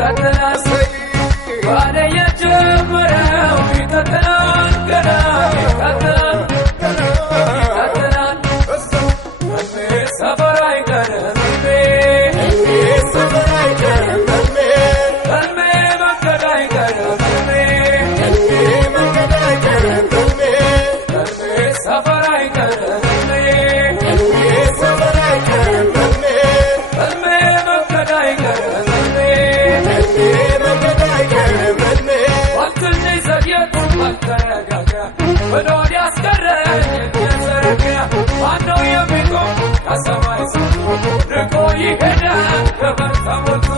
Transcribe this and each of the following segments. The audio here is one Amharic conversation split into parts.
ይቀጥላል ባለ የጀመረው ይቀጥላል ገና ይቀጥላል ይቀጥላል ሰፈር አይቀርም ሰፈር አይቀርም መንገድ አይቀርም መንገድ አይቀርም ሰፈር አይቀርም ሰፈር አይቀርም መንገድ አይቀርም መንገድ አይቀርም ወልትልኝ ዘግየት አልተረጋጋ ወደ ወዲያ አስቀረኝ የዘረጋ ማነው የሚቆም ከሰማይ ሰጥቶ ርቆ ይሄዳል ከበርታ ሞልቶ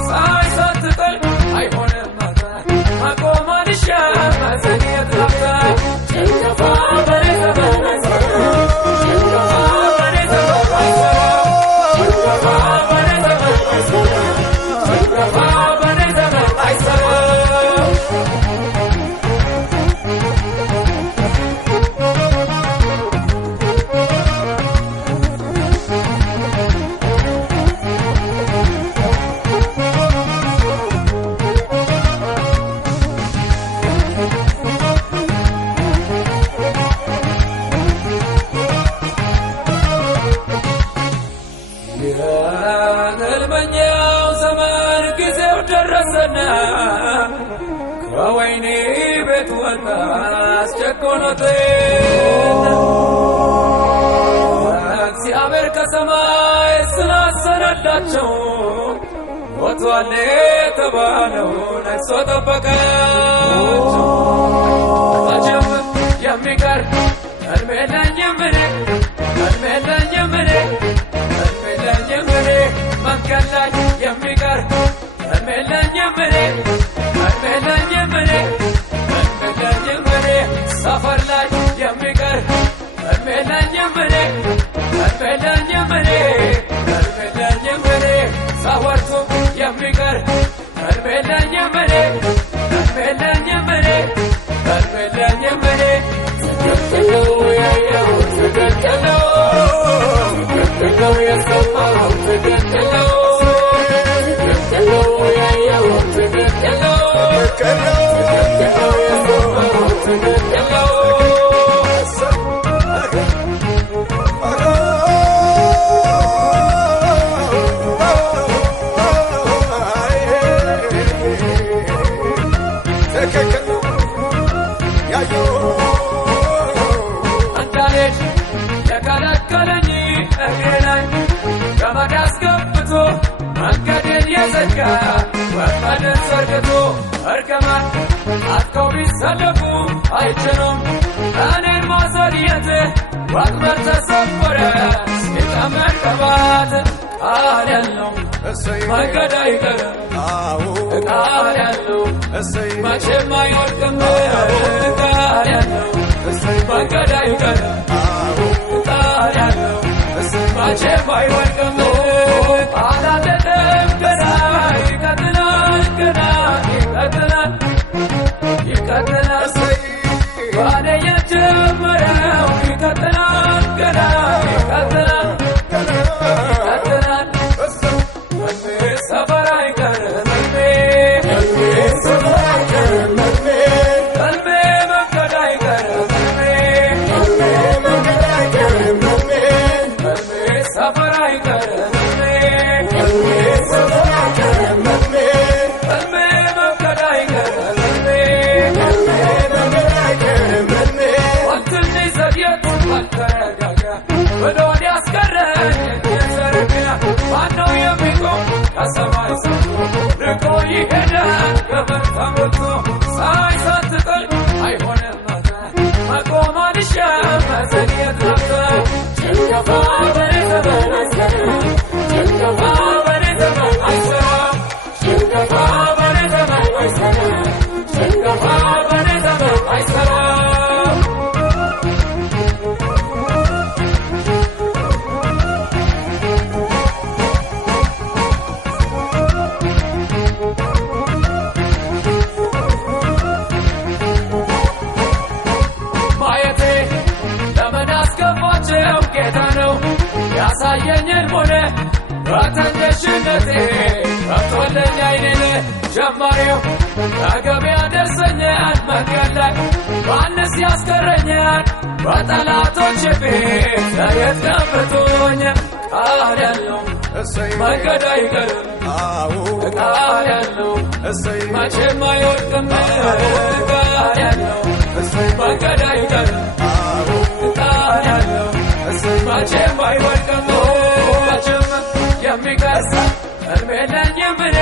ፀሐይ ሳትጠልቅ አይሆንም ማታ መቆም አልሻም መዘግየት ላፍታ ጭንገፋ በኔ ዘመን አይሰራም ጭንገፋ በኔ ዘመን አይሰራም ጭንገፋ በኔ ዘመን አይሰራም ጭንገፋ በኔ ዘመን አይሰራም የህልመኛው ዘመን ጊዜው ደረሰና ከወይኔ ቤት ወጣ አስቸኮኖቴን እግዚአብሔር ከሰማይ ስላሰነላቸው ሞቷል የተባለው ነግሶ ጠበቃቸው መቼም የሚቀር ሕልም የለኝም እኔ ሕልም የለኝም እኔ መንገድ ላይ የሚቀር ሕልም የለኝም እኔ ሕልም የለኝም እኔ ሕልም የለኝም እኔ ሰፈር ላይ የሚቀር ሕልም የለኝም እኔ ሕልም የለኝም እኔ ሕልም የለኝም እኔ ሳወርቱ የሚቀር ሕልም የለኝም እኔ ሕልም የለኝም እኔ ሕልም የለኝም እኔ ትክክል ነው ያየሁት ትክክል ነው ትክክል ነው የሰማሁት ትክክል ነው ትክክል ነው ያየሁት ትክክል ነው ትክክል ነው የሰማሁት ትክክል ነው እንዳልሄድ የከለከለኝ እግሬ ላይ ገመድ አስገብቶ መንገዴን የዘጋ ወጥመድን ዘርግቶ እርግማን አጥቀው ቢሰለፉ አይችሉም እኔን ማዘግየት ወጥመድ ተሰበረ ሲጨመር ቅባት ቃል ያለው መንገድ አይቀርም ቃል ያለው መቼም አይወድቅም ቃል ያለው መንገድ አይቀርም ቃል ያለው መቼም አይወድቅም አላለለም ገና ይቀጥላል ገና ይቀጥላል ይቀጥላል ባለ የጀመረው ይቀጥላል ገና ይቀጥላል ይቀጥላል ሰፈር አይቀርም ሰፈር አይቀርም መንገድ አይቀርም መንገድ አይቀርም ሰፈር አይቀርም ሰፈር አይቀርም መንገድ አይቀርም መንገድ አይቀርም ወልትልኝ ዘግየት አልተረጋጋ ወደ ወዲያ አስቀረኝ የዘረጋ ማነው የሚቆም ከሰማይ ሰጥቶ ርቆ ይሄዳል ከበርታ ሞልቶ ፀሐይ ሳትጠልቅ አይሆንም ማታ መቆም አልሻም መዘግየት ላፍታ ጭንገፋ በኔ ዘመን አይሰራም ጭንገፋ በኔ ዘመን አይሰራም ጭንገፋ በኔ ዘመን አይሰራም ጭንገፋ በኔ ዘመን አይሰራም ያሳየኝን ሆነ በተንደሽነቴ ከፍቶልኝ አይኔን ጀማሪው ከገበያ ደርሰኛል መንገድ ላይ ማንስ ያስቀረኛል በጠላቶች ፊት ለቤት ከፍቶኛል ቃል ያለው መንገድ አይቀርም ቃል ያለው መቼም አይወድቅም ቃል ያለው መንገድ አይቀርም ቃል ያለው መቼም አይወድቅም መቼም የሚቀር እድሜ የለኝም እኔ